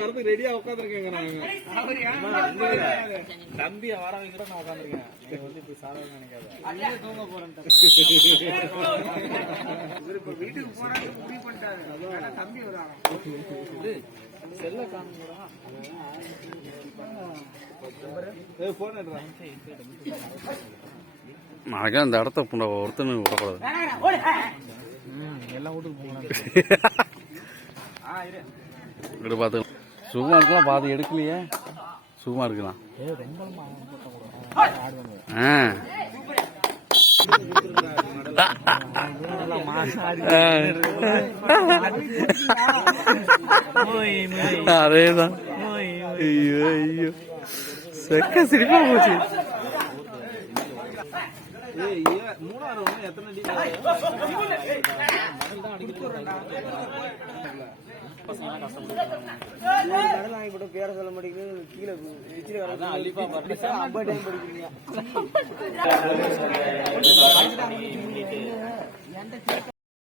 வரதுக்கு ரெடியா உட்காந்துருக்கேங்க நாங்க. தம்பியை வர வைக்கிற நான் உட்காந்துருக்கேன். இப்ப சாதாரண நினைக்காத தூங்க போறேன். இப்ப வீட்டுக்கு போறாங்க முடிவு பண்ணிட்டாரு. தம்பி வராங்க. செல்ல காணுங்களா? போன் எடுறான். மழை அந்த இடத்த ஒருத்தமே விடக்கூடாது. எல்லாம் வீட்டுக்கு போகலாம். இப்படி பார்த்துக்கலாம். சுகமா இருக்கலாம். பாதி எடுக்கலையே. சுகமா இருக்கலாம். அதேதான். ஐயோ ஐயோ செக்க சிரிப்பா போச்சு. மூணாவது எத்தனை பேர சொல்ல மாட்டேங்குது. கீழே ஐம்பது டைம் படிக்கிறீங்க.